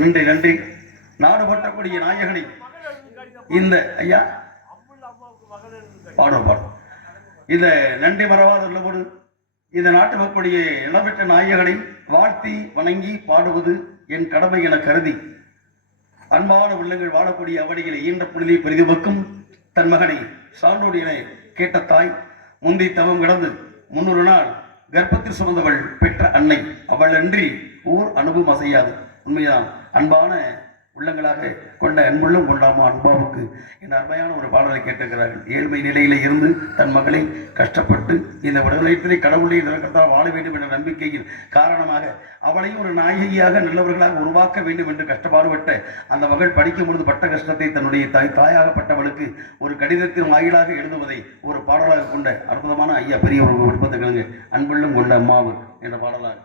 நன்றி நன்றி. நாடுபட்டக்கூடிய நாயகனை இந்த ஐயா பாடும் பாடும் இந்த நன்றி மறவாத உள்ளபோது இந்த நாட்டு மக்களுடைய இளம்பெற்ற நாயகனை வாழ்த்தி வணங்கி பாடுவது என் கடமை என கருதி அன்பான உள்ளங்கள் வாழக்கூடிய அவடிகளை ஈன்ற புனிதை பெரிதுமக்கும் தன் மகனை சான்றோடு என கேட்ட தாய் முந்தி தவம் கிடந்து 300 நாள் கர்ப்பத்தில் சுமந்தவள் பெற்ற அன்னை அவள் அன்றி ஓர் அனுபவம் அசையாது. உண்மைதான். அன்பான உள்ளங்களாக கொண்ட அன்புள்ளம் கொண்டாமா அன்பாவுக்கு இந்த அருமையான ஒரு பாடலை கேட்டிருக்கிறார்கள். ஏழ்மை நிலையில இருந்து தன் மகளை கஷ்டப்பட்டு இந்த உலகத்திலே கடவுளை நிலக்கத்தால் வாழ வேண்டும் என்ற நம்பிக்கையின் காரணமாக அவளையும் ஒரு நாயகியாக நல்லவர்களாக உருவாக்க வேண்டும் என்று கஷ்டப்பாடுபட்ட அந்த மகள் படிக்கும் பொழுது பட்ட கஷ்டத்தை தன்னுடைய தாயாகப்பட்டவளுக்கு ஒரு கடிதத்தின் வாயிலாக எழுதுவதை ஒரு பாடலாக கொண்ட அற்புதமான ஐயா பெரியவர்கள் விருப்பத்துக்களுங்க அன்புள்ளம் கொண்ட அம்மாவு என்ற பாடலாக.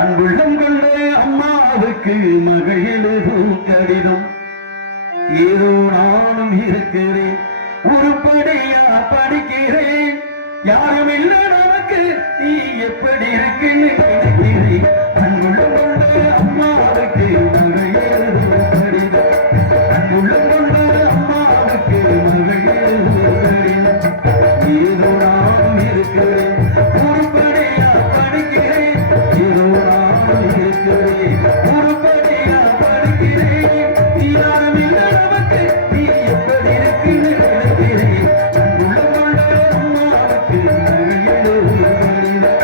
அன்புள்ளம் கொண்ட அம்மாவுக்கு மகள் எழுதும் கடிதம் ஏதோ நானும் இருக்கிறேன் உருப்படியா படிக்கிறேன் யாரும் இல்லை நமக்கு நீ எப்படி இருக்குன்னு நினைக்கிறேன். அன்புள்ளம் கொண்ட அம்மாவுக்கு மகள் எழுதும் கடிதம் அன்புள்ளம் கொண்ட அம்மாவுக்கு மகள் எழுதும் கடிதம் ஏதோ நானும் இருக்கிறேன் உருப்படியா படிக்கிறேன் உருப்படியா படிக்கிறேன் யாரும் இல்லை நமக்கு நீ எப்படி இருக்குன்னு நினைக்கிறேன். அன்புள்ளம் கொண்ட அம்மாவுக்கு மகள் எழுதும் கடிதம்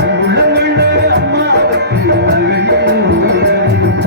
அன்புள்ளம் கொண்ட அம்மாவுக்கு மகள் எழுதும் கடிதம்.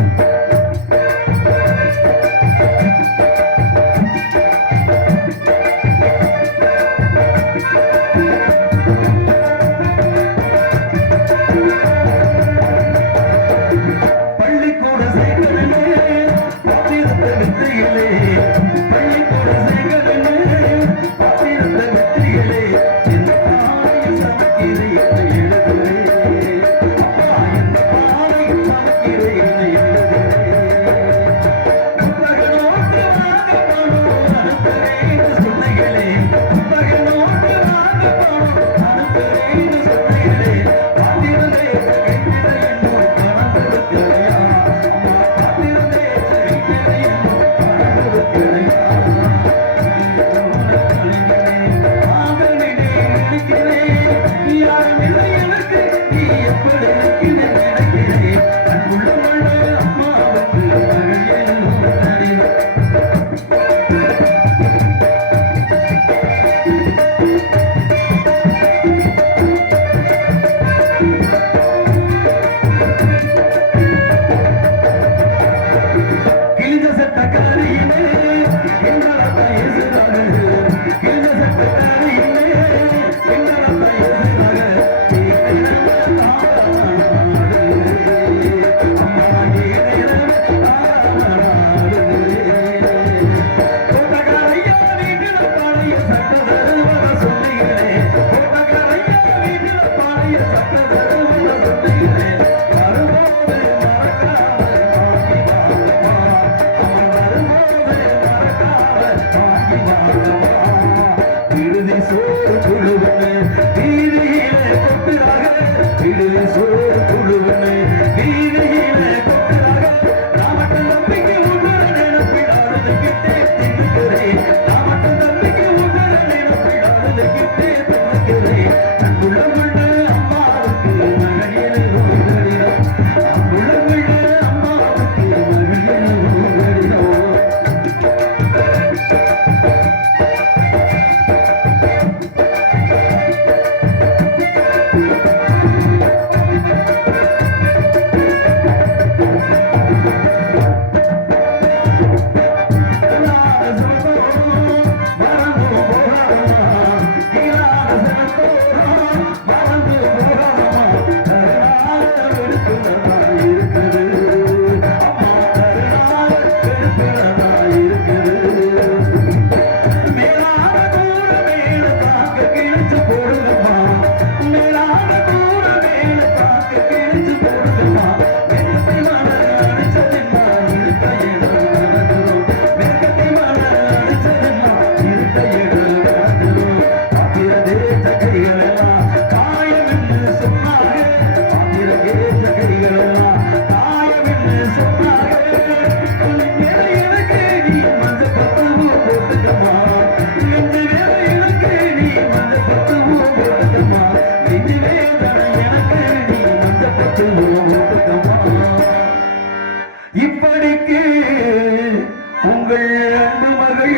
உங்கள் அன்பு மகள்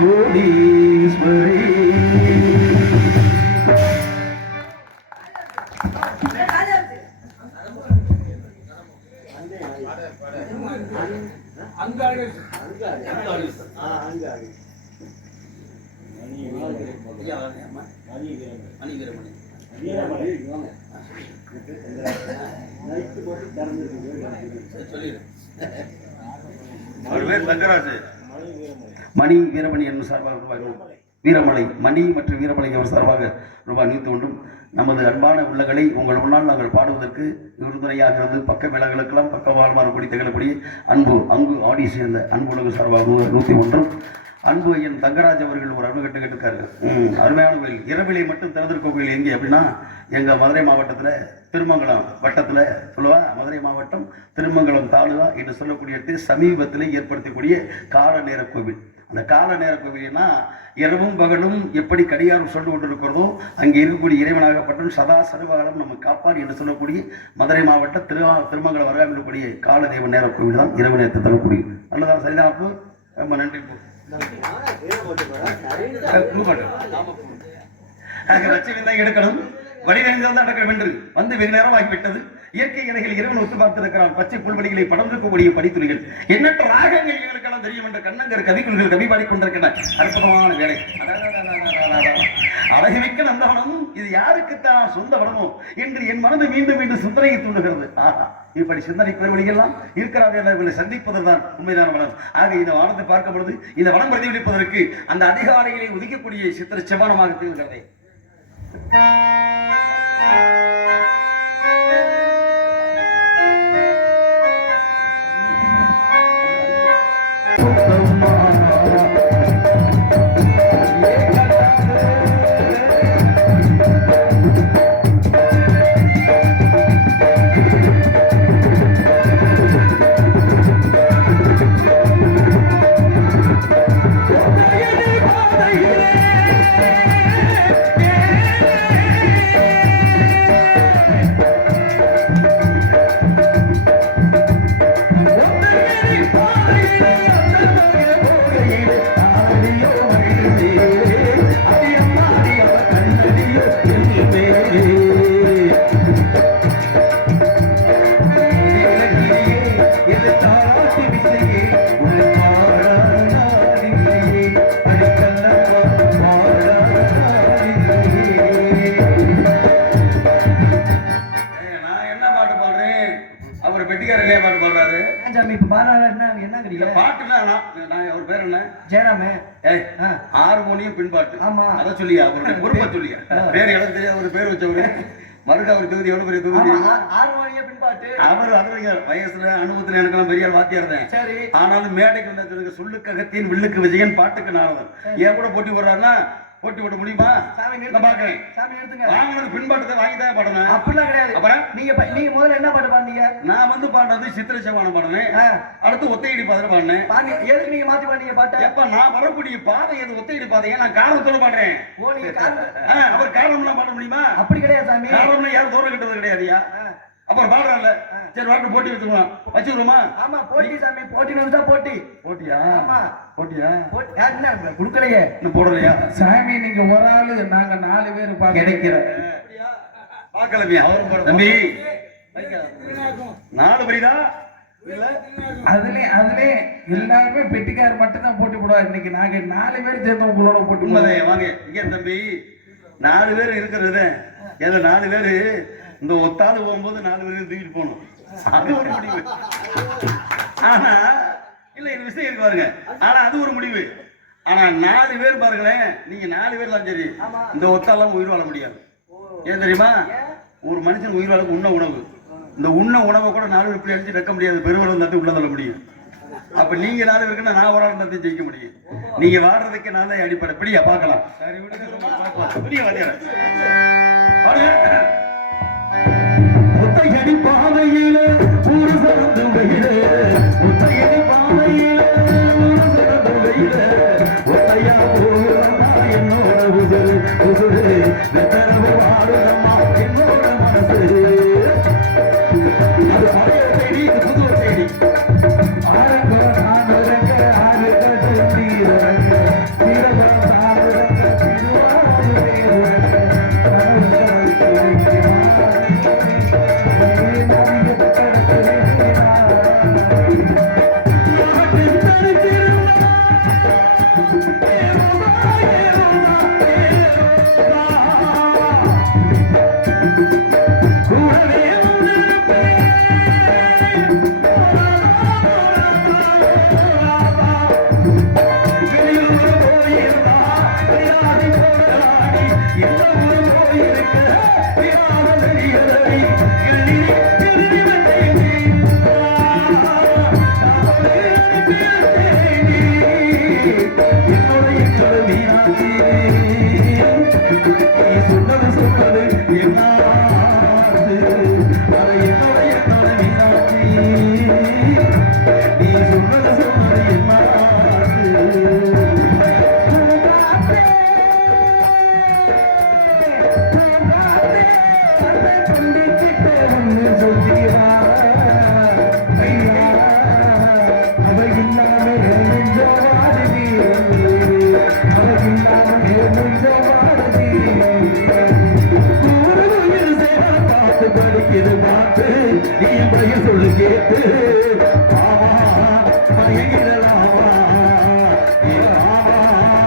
கோடீஸ்வரி. மணி வீரமணி என்னும் சார்பாக ரூபாய் வீரமலை மணி மற்றும் வீரமலை அவர் சார்பாக ரூபாய் 101. நமது அன்பான உள்ளங்களை உங்கள் முன்னால் நாங்கள் பாடுவதற்கு உறுதுணையாக இருந்து பக்க மேளங்களுக்கெல்லாம் பக்கவாழ்மாறு கூடி திகழக்கூடிய அங்கு ஆடி சேர்ந்த அன்புலக சார்பாக 101. அன்பு என் தங்கராஜ் அவர்கள் ஒரு அருள் கேட்டுக்காரு. அருமையான கோயில். இரவிலை மட்டும் திறந்திருக்க கோயில் எங்கே அப்படின்னா எங்கள் மதுரை மாவட்டத்தில் திருமங்கலம் வட்டத்தில் சொல்லுவா. மதுரை மாவட்டம் திருமங்கலம் தாலுகா என்று சொல்லக்கூடிய சமீபத்தில் ஏற்படுத்தக்கூடிய கால நேர கோவில். அந்த கால நேர கோவில்னா இரவும் பகலும் எப்படி கடிகாரம் சொல்லி கொண்டிருக்கிறதோ அங்கே இருக்கக்கூடிய இறைவனாகப்பட்டும் சதா சர்வகாலம் நம்ம காப்பார் என்று சொல்லக்கூடிய மதுரை மாவட்ட திருமங்கலம் வரையாமல் இருக்கக்கூடிய கால தெய்வ நேர கோவில் தான் இரவு நேரத்தை தரக்கூடிய. நல்லதான், சரிதான். அப்போ ரொம்ப நன்றி. எடுக்கணும் வடிவங்கள் நடக்க வென்று வந்து வெகு நேரம் ஆகிவிட்டது. இயற்கை இலைகள் இறைவன் ஒத்து பார்த்திருக்கிறான். பச்சை புல்வெளிகளை படர்ந்திருக்கக்கூடிய படித்துளிகள் எண்ணற்ற ராகங்கள் எங்களுக்கெல்லாம் தெரியும் என்ற கண்ணங்கர் கவிக்குள்கள் கவி பாடிக்கொண்டிருக்கின்றன. அற்புதமான வேலை. அழகுமிக்க நந்தவனம் இது யாருக்குத்தான் சொந்த வனமோ என்று என் மனது மீண்டும் மீண்டும் சிந்தனையை தூண்டுகிறது. இப்படி சிந்தனை பெருவழிகள்லாம் இருக்கிறார்கள் சந்திப்பதுதான் உண்மையான வனம். ஆக இந்த வானத்தை பார்க்கும் பொழுது இந்த வனம் பிரதிபலிப்பதற்கு அந்த அதிகாரிகளை உதிக்கக்கூடிய சித்திர செவ்வானமாக திகழ்கிறது. ஹார்மோனியம் பின்பாட்டு. ஆமா, அத சொல்லியா அவருடைய பொறுப்பை சொல்லியா. பேர் எனக்கு தெரியாது, ஒரு பேர் வச்சவரு மருது அவர் தொகுதி எவ்வளவு பெரிய தொகுதி. ஹார்மோனியம் பின்பாட்டு. அவர் வயசுல அனுபவத்துல எனக்கெல்லாம் பெரிய வாத்தியார் தான். சரி, ஆனாலும் மேடைக்கு வந்ததுக்கு சொல்லுக்கு அகத்தின் வில்லுக்கு விஜயன் பாட்டுக்கு நாரதன் ஏன் கூட போட்டி போடுறாருன்னா போட்டி போட முடியுமா? பின்பாட்டத்தை வாங்கிதான் பாடணும். அப்படிலாம் கிடையாது. அப்புறம் நீங்க முதல்ல என்ன பாட்டு பாடுனீங்க? நான் வந்து பாடுறது சித்திர செவ்வான பாடுனேன். அடுத்து ஒத்தையடி பாதை பாடுனேன். எதுக்கு நீங்க மாத்தி பாடுனீங்க பாட்டு? எப்ப நான் வரக்கூடிய பாதை எது ஒத்தையடி பாதையை நான் காரணத்தோட பாடுறேன். அவர் காரணம்லாம் பாட முடியுமா? அப்படி கிடையாது சாமி. காரணம்லாம் யாரும் தோற கிட்டது கிடையாதுயா. அப்புறம் பாடுறான்ல, சரி வாட்டு போட்டி வச்சுருமா? ஆமா, போட்டி சாமி. போட்டி நிமிஷா போட்டி. போட்டியா? ஆமா, போட்டியா? என்ன குடுக்கலையே, இன்னும் போடலையா சாமி? நீங்க ஒரு ஆளு, நாங்க 4 பேர் கிடைக்கிற பாக்கலமியா தம்பி. 4 பேரா? அதுல எல்லாருமே பெட்டிக்கார் மட்டும் தான் போட்டி போடுவாங்க. இன்னைக்கு நாங்க 4 பேர் சேர்ந்து உங்களோட போட்டி. வாங்க இங்க தம்பி, 4 பேர் இருக்கிறது. ஏதோ 4 பேரு இந்த ஒத்தாது போகும்போது 4 பேரும் தூக்கிட்டு போகணும். அது ஒரு முடிவு. ஆனா இல்ல, இந்த விஷயம் இருக்கு பாருங்க. ஆனா அது ஒரு முடிவு. ஆனா 4 பேர் பாருங்களேன், நீங்க 4 பேர் தான் சரி, இந்த ஒத்தாலாம் உயிர் வாழ முடியாது. ஏன் தெரியுமா? ஒரு மனுஷன் உயிர் வாழக்கு உண்ண உணவு. இந்த உண்ண உணவை கூட 4 பேர் இப்படி அடிச்சு வைக்க முடியாது. பெருவளம் தத்து உள்ள தள்ள முடியும். அப்ப நீங்க 4 பேருக்குன்னா நான் ஒரு ஆள் தத்தி ஜெயிக்க முடியும். நீங்க வாடுறதுக்கு நான் தான் அடிப்படை. இப்படியா பார்க்கலாம். சரி விடுங்க, புரிய வாதியார முத்தையடி பாதையில ஒரு சரந்துகையில, முத்தையடி பாதையில ஒரு சரந்துகையில, ஒத்தையா போகிறமா என்னோட உசுறு உசுறு, வெத்தரவு வாடுறமா என்னோட மனசு. அது பழைய தேடி, இது புது தேடி. ஆரம்ப சொல்லு கேட்டு மயங்கிடலாமா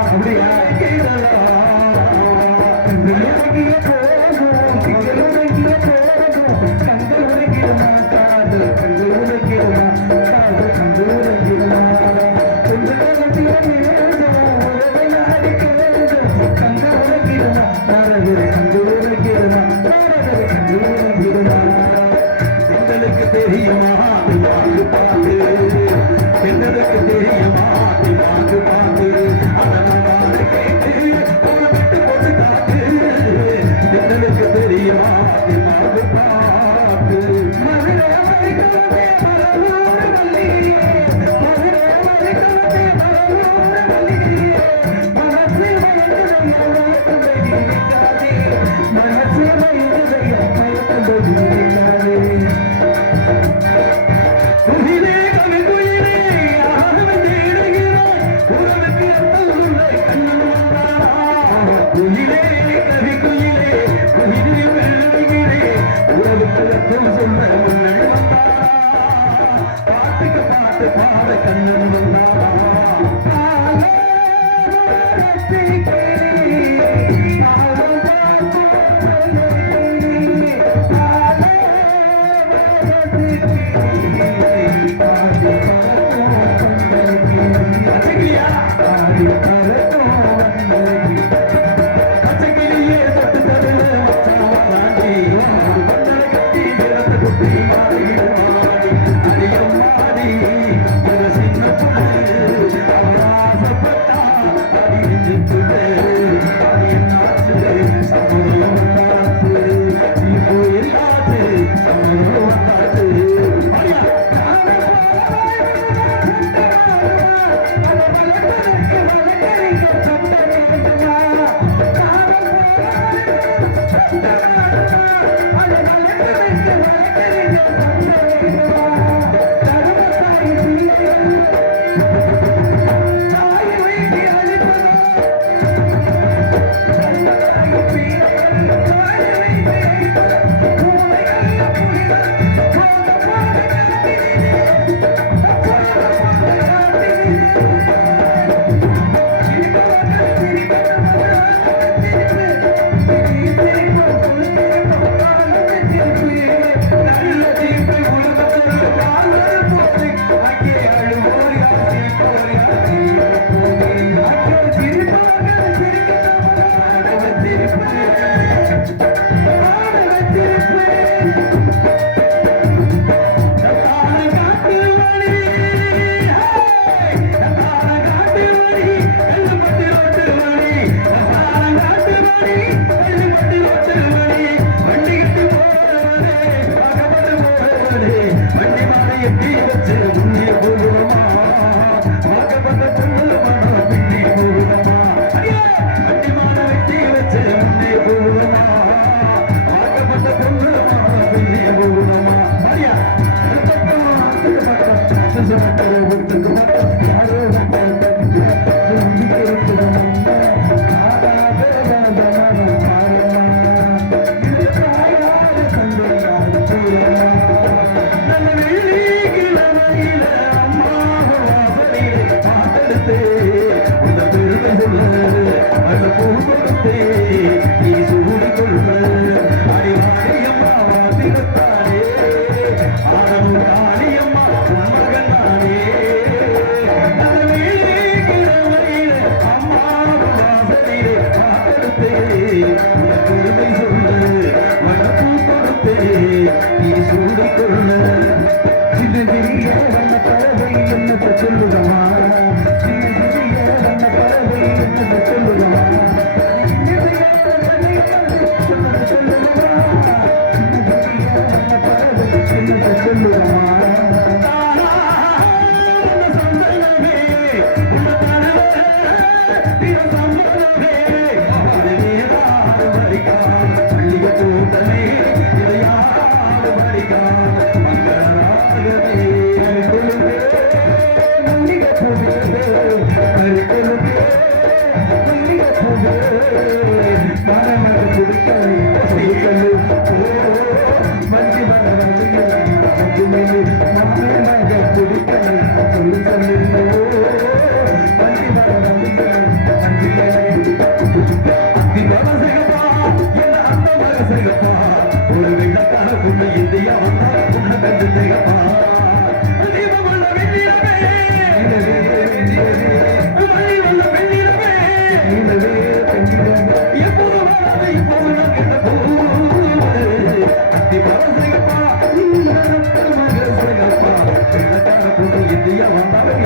அப்படியா எங்களுக்கு தெரியுமா பாட்டு பாட்டு எங்களுக்கு தெரியுமா பாட்டு பாட்டு அதனால கேட்டு விட்டு போட்டு காட்டு எங்களுக்கு தெரியுமா பாட்டு பாட்டு மதுரை மதுரை பாட கண்ணன்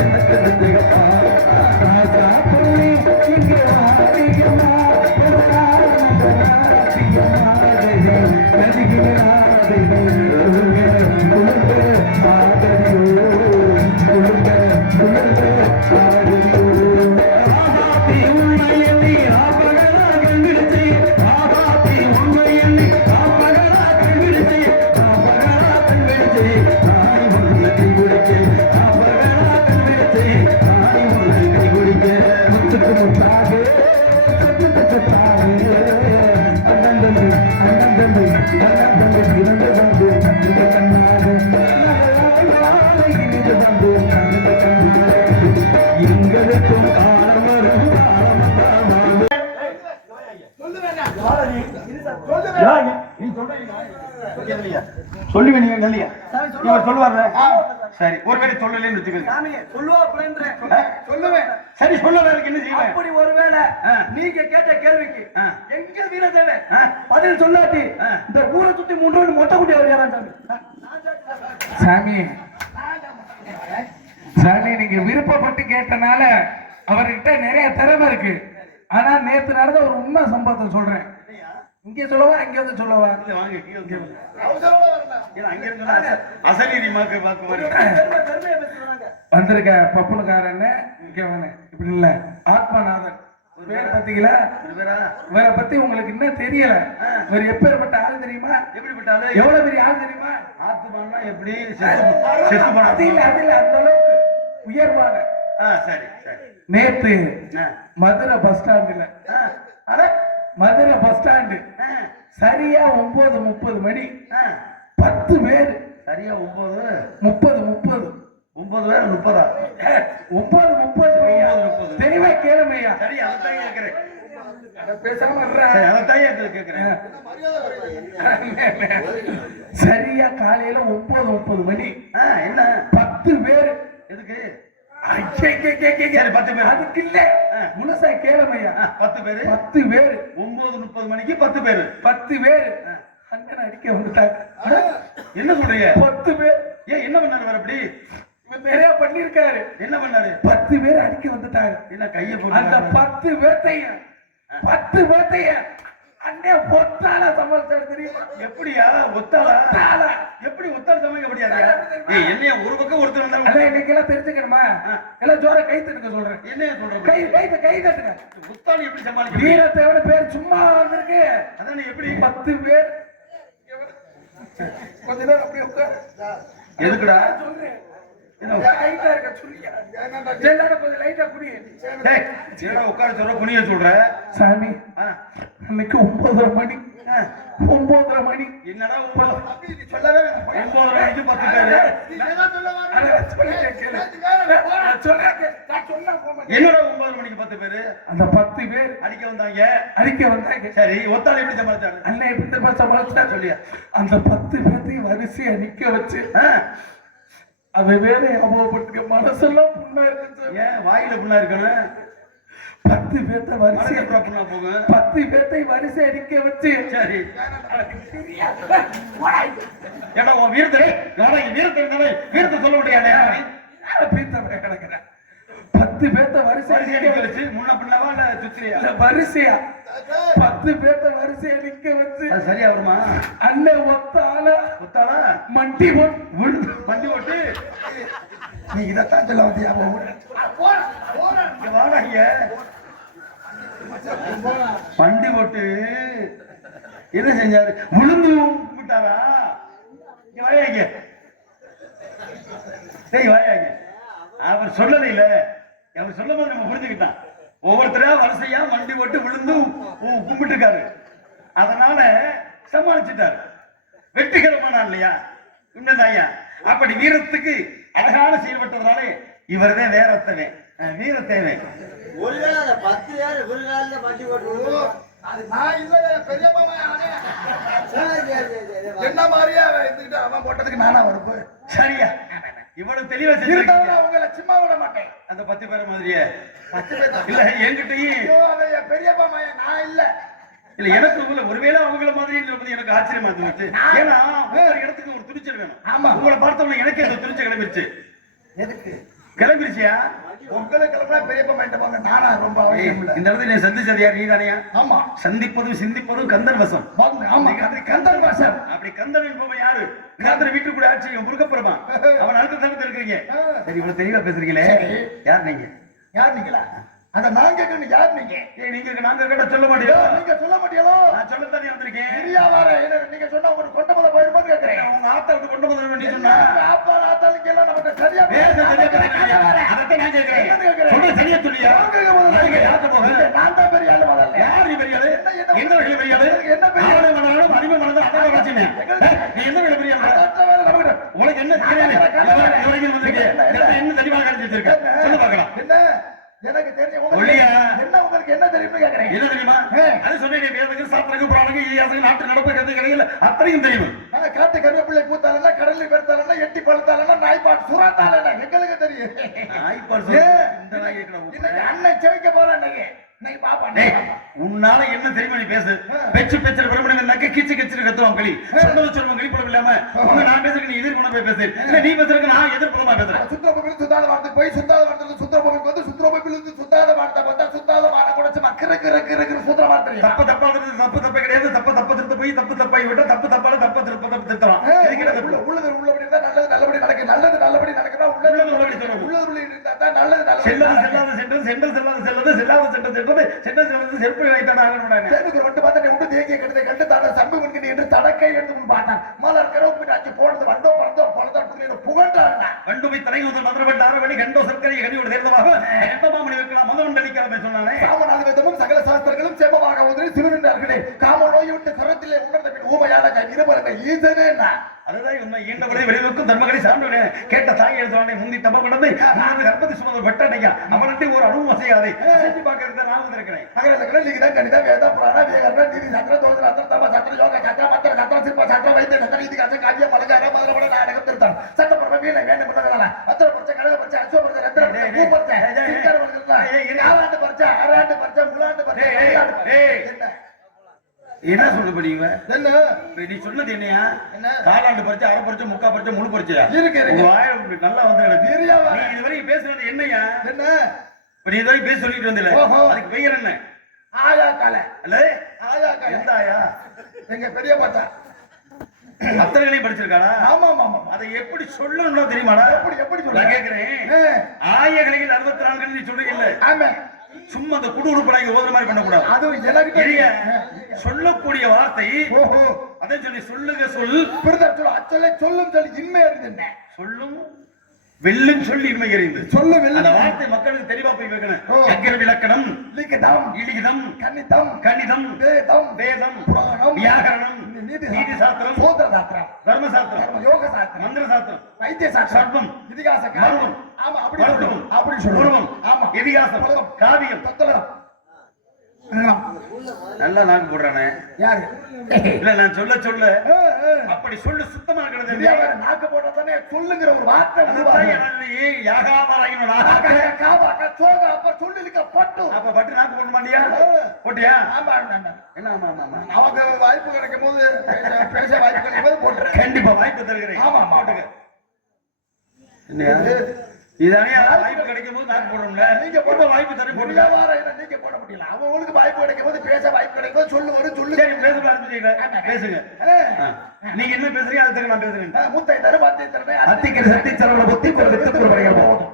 எங்களுக்கும் காலம் வரும் சொல்லுவீங்க இல்லையா இவர் சொல்லுவார்ல சரி ஒருவேளை சொல்லலன்னு வச்சுக்கோங்க சொல்லுவேன். சரி சொல்லல இருக்கு என்ன செய்வேன் அப்படி ஒருவேளை நீங்க கேட்ட கேள்விக்கு எங்க வீரதேவன் பதில் சொல்லாட்டி இந்த ஊரை சுத்தி 3 ரோடு மொட்டை குட்டி வரையாரான் சாமி. சாமி நீங்க விருப்பப்பட்டு கேட்டனால அவர்கிட்ட நிறைய திறமை இருக்கு. ஆனா நேத்து நடந்த ஒரு உண்மை சம்பவத்தை சொல்றேன். இங்க சொல்லவா இங்க வந்து சொல்லவா? வாங்க அசலீரி வந்திருக்க பப்புனுக்காரன்னு இப்படி இல்ல ஆத்மநாதன் பேர் பாத்தீங்களா? வேற பத்தி உங்களுக்கு இன்னும் தெரியல. வேற எப்பேற்பட்ட ஆள் தெரியுமா? எப்படிப்பட்ட ஆளு? எவ்வளவு பெரிய ஆள் தெரியுமா? ஆத்மானா எப்படி அது இல்ல அந்த அளவுக்கு உயர்வான. சரி சரி. நேத்து மதுரை பஸ் ஸ்டாண்டுல மதுரை பஸ் ஸ்டாண்டு சரியா 9:30 மணி 10 பேர். சரியா 9:30 9 பேர் 30 9:30 தெளிவா கேளுமையா? சரி அதான் கேக்குறேன். பேசாம கேக்குறேன். சரியா காலையில 9:30 மணி என்ன 10 பேர். எதுக்கு? சரி 10 பேர். அதுக்கு இல்ல முழுசா கேளுமையா? 10 பேர் 9:30 மணிக்கு 10 பேர் 10 பேர் அண்ணன் அடிக்க வந்துட்டாங்க. என்ன சொல்றீங்க? 10 பேர். ஏன் என்ன பண்ணாரு? வர அப்படி நிறைய பண்ணிருக்காரு. என்ன பண்ணாரு? 10 பேர் அடிக்க வந்துட்டாங்க. என்ன கைய போட்டு அந்த 10 பேர்த்தையும் அண்ணே ஒத்தால சமாளிச்சாரு தெரியுமா? எப்படியா ஒத்தால? எப்படி ஒத்தால சமைக்க முடியாது? என்னைய ஒரு பக்கம் ஒருத்தர் வந்தா அட இன்னைக்கு எல்லாம் தெரிஞ்சுக்கணுமா? எல்லாம் ஜோர கை தட்டுங்க சொல்றேன். என்னைய சொல்றேன்? கை தட்டுங்க. ஒத்தால எப்படி சமாளிக்க? வீரத்தேவன பேர் சும்மா வந்திருக்கு. அதானே எப்படி 10 பேர் கொஞ்ச நேரம் அப்படியே உட்கார். எதுக்குடா சொல்றேன். என்ன லைட்டா இருக்க சொல்லியா? ஜெல்லாட கொஞ்சம் லைட்டா குடி. டேய் என்னடா உட்கார சொல்ற குனிய சொல்ற? சாமி அன்னைக்கு 9:30 மணி 9:30 மணி என்னடா சொல்லவே 9:30 மணிக்கு 10 பேர். என்னடா 9 மணிக்கு 10 பேர்? அந்த 10 பேர் அடிக்க வந்தாங்க. சரி ஒத்தால எப்படி சமாளிச்சாரு? அண்ணன் எப்படி சமாளிச்சா சொல்லியா? அந்த 10 பேர்த்தையும் வரிசையா நிக்க வச்சு அவ வேற அபோகப்பட்டு மனசெல்லாம் புண்ணா இருக்கு. ஏன் வாயில புண்ணா இருக்கணும்? 10 பேர்த்த வரிசையா புண்ணா போங்க. 10 பேர்த்தை வரிசை அடிக்க வச்சு சரி ஏடா உன் வீரத்தை சொல்ல முடியாது. பீத்த கிடக்குற 10 பேர்த்த வரிசை அடிக்க வச்சு முன்ன பின்னவா இல்ல சுத்திரியா? வரிசையா 10 பேர்த்த வரிசை அடிக்க வச்சு சரியா வருமா? அண்ணன் ஒத்தால மண்டி ஓட்டு நீ இதத்தான் சொல்ல வந்தியா? வாடா இங்க மண்டி ஓட்டு என்ன செஞ்சாரு? விழுந்து விட்டாரா? வாயாங்க வாயாங்க. அவர் சொல்லவே இல்லை. அவர் சொல்லும் போது நம்ம புரிஞ்சுக்கிட்டான். ஒவ்வொருத்தரா வரிசையா மண்டி போட்டு விழுந்து கும்பிட்டு இருக்காரு. அதனால சமாளிச்சுட்டாரு. வெற்றிகரமான இல்லையா? உண்மைதாயா? அப்படி வீரத்துக்கு அழகான செயல்பட்டதுனால இவர்தான் வேறத்தவே வீரத்தேவை. என்ன மாதிரியா அவன் போட்டதுக்கு நானா வருப்பு? சரியா இவ்வளவு தெளிவா உங்களை சும்மா விட மாட்டேன். அந்த 10 பேர் மாதிரியே 10 பேர் இல்ல என்கிட்டயும் பெரியப்பா நான் இல்ல இல்ல எனக்கு ஒருவேளை அவங்கள மாதிரி எனக்கு ஆச்சரியமா இருந்துச்சு. ஏன்னா ஒவ்வொரு இடத்துக்கு ஒரு துணிச்சல் வேணும். ஆமா உங்களை பார்த்தவங்க எனக்கே அந்த துணிச்சல் கிளம்பிடுச்சு. எதுக்கு கிளம்பிருச்சியா? உங்களை கிளம்புனா பெரியப்பா மைண்ட் போங்க. நானா ரொம்ப அவசியம் இல்ல. இந்த இடத்துல நீ சந்திச்சது யார்? நீ தானையா? ஆமா சந்திப்பதும் சிந்திப்பதும் கந்தன் வசம். வாங்க. ஆமா கந்தன் வாசன். அப்படி கந்தன் என்பவன் யாரு? காத்திர வீட்டுக்குள்ள ஆட்சி முருகப்பெருமா. அவன் அடுத்த தரத்தில் இருக்கிறீங்க. சரி, இவ்வளவு தெளிவா பேசுறீங்களே, யார் நீங்க? யார் நீங்களா? அத நான் கேட்கணும். யார் நீங்க? நீங்க நாங்க கிட்ட சொல்ல மாட்டீங்களோ? நீங்க சொல்ல மாட்டீங்களோ? நான் சொல்லத்தானே வந்திருக்கேன். சரியா வர நீங்க சொன்னா உங்களுக்கு கொண்ட மத போயிருப்பான்னு கேட்கிறேன். உங்க ஆத்தாவுக்கு கொண்டு வந்து நீ சொன்னா ஆப்பா ஆத்தாளுக்கு எல்லாம் நம்மகிட்ட சரியா அதத்தை நான் கேட்கிறேன். சொல்ற சரியா சொல்லியா? நான் தான் பெரிய ஆளு முதல்ல. யார் நீ பெரிய ஆளு? எந்த வகையில பெரிய ஆளு? என்ன பெரிய ஆளு மனதாலும் அடிமை மனதாலும் அதான் வச்சுனே. நீ எந்த வகையில பெரிய ஆளு? உனக்கு என்ன தெரியாது? இதுவரைக்கும் வந்திருக்கே. என்ன தெளிவாக கழிச்சு வச்சிருக்க? சொல்லு பார்க்கலாம். என்ன எனக்கு தெரிஞ்ச என்ன உங்களுக்கு என்ன தெரியும்னு கேக்குறேன். என்ன தெரியுமா? அது சொன்னேன். வேதங்கள் சாஸ்திரங்கள் புராணங்கள் இதிகாசங்கள் நாட்டு நடப்பு கதைகள் அத்தனையும் தெரியும். காட்டு கருவேப்பிள்ளை பூத்தாலன்னா கடலில் பெருத்தாலன்னா எட்டி பழுத்தாலன்னா நாய்ப்பாட் சுராத்தாலன்னா எங்களுக்கு தெரியும். நாய்ப்பாட் அண்ணன் செவிக்க போறேன். உன்னால என்ன தெரியுமா? நீ பேசு. பேச்சு பேச்சு விரும்பினாக்க கிச்சு கிச்சு கத்துவான் களி சொன்னது சொல்லுவான் களிப்படம் இல்லாம நான் பேசுறேன். நீ எதிர்ப்பு போய் பேசு. நீ பேசுறதுக்கு நான் எதிர்ப்புறமா பேசுறேன். சுத்திரபோபில் சுத்தாத வார்த்தை போய் சுத்தாத வார்த்தை சுத்திரபோபில் வந்து சுத்திரபோபில் இருந்து சுத்தாத வார்த்தை பார்த்தா சுத்தாத வார்த்தை கூட சுத்திர வார்த்தை தப்பு தப்பா தப்பு கிடையாது. தப்பு தப்பு திருத்த போய் தப்பு தப்பாய் விட்டா தப்பு தப்பால தப்பு திருத்தலாம். உள்ளது உள்ளபடி இருந்தா நல்லது நல்லபடி நடக்கும். நல்லது நல்லபடி நடக்குதா உள்ளது உள்ளபடி சொல்லணும். உள்ளது இருந்தா தான் நல்லது நல்லது. செல்லாத சென்றது சென்றது செல்லாத செல்லது செல்லாத சென்றது சென்றது சென்றது செல்வது செருப்பு வைத்தான ஆகணும். தேனுக்கு ரெண்டு பார்த்தா நீ உண்டு தேங்கிய கெடுத்த கண்டு தான சம்பு வென்கிட்டு என்று தடக்கை எடுத்து பார்த்தான். மலர் கரவு அஞ்சு போனது வந்தோ பறந்தோ பழதா புகழ்ந்தாங்க. வண்டுமை தலையுதல் மந்திரப்பட்ட ஆரவணி கண்டோ சர்க்கரை கனியோடு சேர்ந்தமாக எட்டமாமணி வைக்கலாம் மதவன் அளிக்காம சொன்னானே. காமநாத வேதமும் சகல சாஸ்திரங்களும் சேமமாக உதவி சிவனின்றார்களே. காம நோய் விட்டு கரத்திலே உணர்ந்த பின் ஊமையான இருபரங்க ஈசனே. அதுதான் உண்மை. ஈண்டவரை வெளிநோக்கும் தர்மகளை சார்ந்தவனே கேட்ட தாய் எழுதுவானே முந்தி தப்ப கொண்டதை கற்பதி சுமந்தவர் வெட்டடையா அவனத்தை ஒரு அணுவும் அசையாதை செஞ்சு பார்க்கறத நான் வந்திருக்கிறேன். அகல லிகிதம் கணிதம் வேத புராண விவேகர்ண நீதி சாஸ்திர தோதிர அந்தர் தர்ம சாஸ்திர யோக சாஸ்திர மந்திர சாஸ்திர சிற்ப சாஸ்திர வைத்திய சாஸ்திர நீதி சாஸ்திர காவிய பலகார மதுரமட நாடகம் திருத்தம் சட்டப்பட வீணை வேண்டும் கொண்டதால அத்தர பரிச்சை கடக பரிச்சை அசுவ பரிச்சை ரத்திர பரிச்சை பூ பரிச்சை சிங்கர பரிச்சை ஆறாண்டு பரிச்சை அராண்டு பரிச்சை முழாண்டு பரிச்சை. என்ன சொல்ல படிங்க? என்ன நீ சொன்னது என்னையா? காலாண்டு பரிச்சை அரை பரிச்சை முக்கா பரிச்சை முழு பரிச்சையா இருக்கு? நல்லா வந்து எனக்கு நீ இதுவரைக்கும் பேசுறது என்னையா? என்ன நீ இதுவரைக்கும் பேச சொல்லிட்டு வந்தில அதுக்கு பெயர் என்ன? ஆயா கால அல்ல ஆயா கால. எந்த ஆயா? எங்க பெரிய பாத்தா அத்தனைகளையும் படிச்சிருக்காளா? ஆமா ஆமா. அதை எப்படி சொல்லணும்னா தெரியுமாடா? எப்படி எப்படி நான் கேக்குறேன். ஆயகலையில் 64 நீ சொல்றீங்கல்ல? ஆமா. சும்மா அந்த குடு உடுப்படாங்க ஓதுற மாதிரி பண்ணக்கூடாது. அது எனக்கு சொல்லக்கூடிய வார்த்தை அதை சொல்லி சொல்லுங்க சொல் பிரதர் சொல்ல அச்சலை சொல்லும் சொல்லி இன்மை அறிந்து சொல்லும் வெல்லும் சொல்லி இன்மை அறிந்து சொல்ல வெல்லும் அந்த வார்த்தை மக்களுக்கு தெளிவா போய் வைக்கணும். அக்கிர விளக்கணம் லிகிதம் இலிகிதம் கணிதம் கணிதம் வேதம் வேதம் புராணம் வியாகரணம் நீதி சாஸ்திரம் சோதர சாஸ்திரம் தர்ம சாஸ்திரம் யோக சாஸ்திரம் மந்திர சாஸ்திரம் வைத்திய சாஸ்திரம் சர்வம் இதிகாச மர்மம் ஆமா அப்படி சொல்லுவோம். ஆமா இதிகாசம் காவியம் தத்துவம் நல்லா நாக்கு போடுறானே யாரு? இல்ல நான் சொல்ல சொல்ல அப்படி சொல்லு சுத்தமா கிடந்தது. நாக்கு போட்டா தானே சொல்லுங்கிற ஒரு வார்த்தை அப்ப பட்டு நாக்கு போட மாட்டியா? போட்டியா? என்ன அவங்க வாய்ப்பு கிடைக்கும் போது பேச வாய்ப்பு கிடைக்கும் போது போட்டுறேன். கண்டிப்பா வாய்ப்பு தருகிறேன். ஆமா போட்டுங்க. இதானே வாய்ப்பு கிடைக்கும் போது நாக்கு போடுறோம்ல. நீங்க போட்ட வாய்ப்பு தர போடுங்க. நீங்க போட முடியல. அவங்களுக்கு வாய்ப்பு கிடைக்கும் போது பேச வாய்ப்பு கிடைக்கும் போது சொல்லு வரும் சொல்லு. சரி பேச ஆரம்பிச்சீங்க பேசுங்க. நீங்க என்ன பேசுறீங்க அதுக்கு நான் பேசுறேன். முத்தை தரு வார்த்தை தரனே அத்திக்கிற சக்தி சரவண புத்தி குல வித்து குறைய போகும்.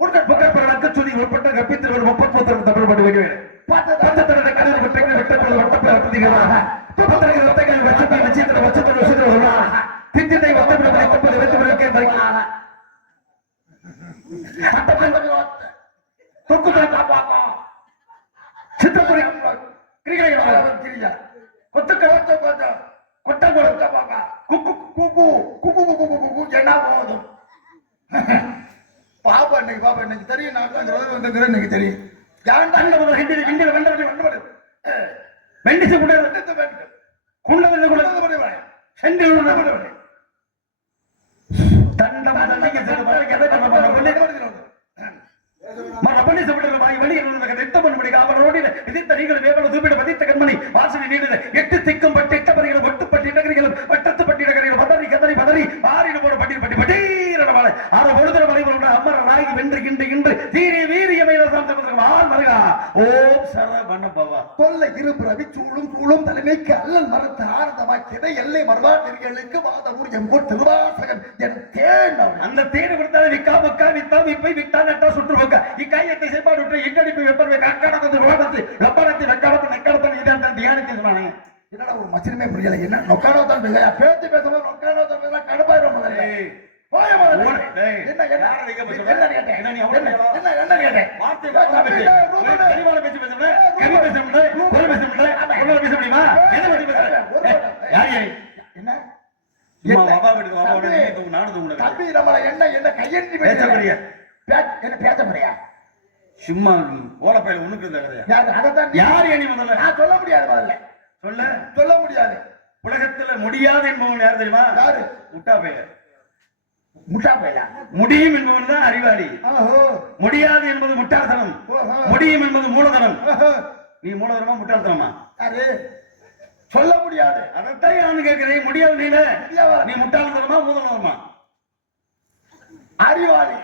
உட்கட் புகழ் பிறக்க சுதி உட்பட்ட கப்பித்தில் ஒரு 30 தமிழ் பட்டு வைக்கிறேன். பத்து தடவை கலர் விட்டு விட்டு வட்டப்பட வட்டதிகளாக பத்தரை வட்டங்கள் வச்சத்தை வச்சிட்டு வச்சத்தை வச்சிட்டு வருவாங்க. திட்டத்தை வட்டப்பட வைத்து வைத்து வைக்க வைக்கலாம். தொக்கு பாப்பா சித்தப்புரி கிரிகை கொத்துக்க கொட்ட கொடுத்த பாப்பா குக்கு குக்கு குக்கு குக்கு குக்கு என்ன போதும் பாப்பா இன்னைக்கு தெரியும். நான் இன்னைக்கு தெரியும். வெண்டிச்சு கூட குண்டவில்லை கூட சென்றில் எட்டு திக்கும் பட்டு எட்ட பறிகளும் ஒட்டுப்பட்டு இடகரிகளும் வட்டத்து பட்டி இடகரிகளும் பதறி கதறி பதறி ஆறிடு போட பட்டி பட்டி பட்டீர ஆறு பொழுது மலை அம்மர் இன்று தீரிய வீரியமை மருகா ஓம் சரவண பவா. கொல்ல இருபுறவி சூழும் தலைமைக்கு அல்லல் மரத்து ஆனந்தமாக்கியதை எல்லை மறுவா நெறிகளுக்கு வாதமூர் எம்போர் திருவாசகன் என் தேன். அந்த தேனை கொடுத்தாலே விக்கா பக்கா வித்தா விப்பை விட்டா நட்டா சுற்று பக்கா இக்காயத்தை செய்பாடு விட்டு இக்கடிப்பு வெப்பர் அக்காடத்து விவாதத்து வெப்படத்து வெக்காடத்து நெக்காடத்து இதான் தியானத்தை சொன்னானே. என்னடா ஒரு மச்சினமே புரியல. என்ன நொக்கானோ தான் பேச பேச்சு பேசும்போது நொக்கானோ தான் பேச கடுப்பாயிரும் முதல்ல. போய முதல்ல. என்ன யாரை நீங்க பேசுற? என்ன கேட்டேன்? என்ன நீ அவளை என்ன கேட்டேன்? வார்த்தை கனிவான பேச்சு பேசுற கனி பேச முடியல ஒரு பேச முடியல ஒண்ணு பேச முடியுமா? என்ன பேச பேசுற? யாரு என்ன சும்மா வாபா விடுங்க வாபா விடுங்க நாடு உனக்கு தம்பி நம்மள என்ன கையெழுத்தி பேச முடியா? என்ன பேச முடியா? சும்மா ஓலப்பையில ஒண்ணுக்கு இருந்தா யாரு அததான் யாரு நீ முதல்ல நான் சொல்ல முடியாது முதல்ல. சொல்ல முடியாது. உலகத்துல முடியாது என்பவன் யார் தெரியுமா? யாரு? முட்டா பையன். முட்டா பையலா? முடியும் என்பவன் தான் அறிவாளி. ஓஹோ. முடியாது என்பது முட்டாள்தனம். முடியும் என்பது மூலதனம். நீ மூலதனமா முட்டாள்தனமா? யாரு? சொல்ல முடியாது. அதைத்தான் நான் கேட்கிறேன். முடியாது நீ முட்டாள்தனமா மூலதனமா? அறிவாளி.